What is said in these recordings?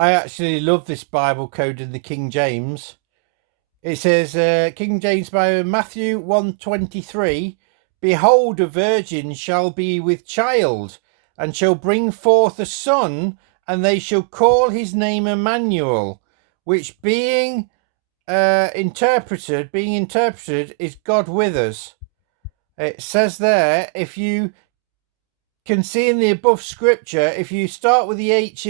I actually love this Bible code in the King James. It says, King James Bible, Matthew 1:23, behold, a virgin shall be with child, and shall bring forth a son, and they shall call his name Emmanuel, which being interpreted is God with us. It says there, if you can see in the above scripture, if you start with the H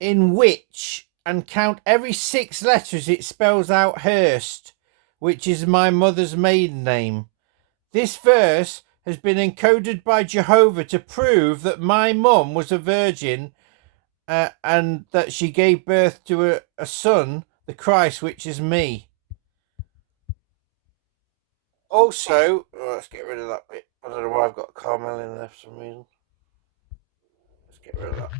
in which and count every 6 letters, it spells out Hurst, which is my mother's maiden name. This verse has been encoded by Jehovah to prove that my mum was a virgin and that she gave birth to a son, the Christ, which is me. Also, let's get rid of that bit. I don't know why I've got Carmel in there for some reason. Let's get rid of that.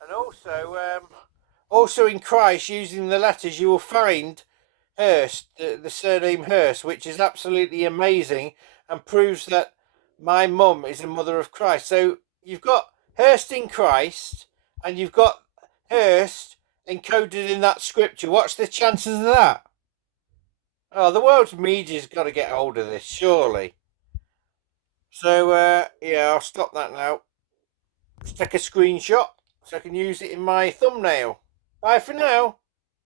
And also in Christ, using the letters, you will find Hurst, the surname Hurst, which is absolutely amazing and proves that my mum is a mother of Christ. So you've got Hurst in Christ and you've got Hurst encoded in that scripture. What's the chances of that? Oh, the world's media's got to get hold of this, surely. So, yeah, I'll stop that now. Let's take a screenshot so I can use it in my thumbnail. Bye for now.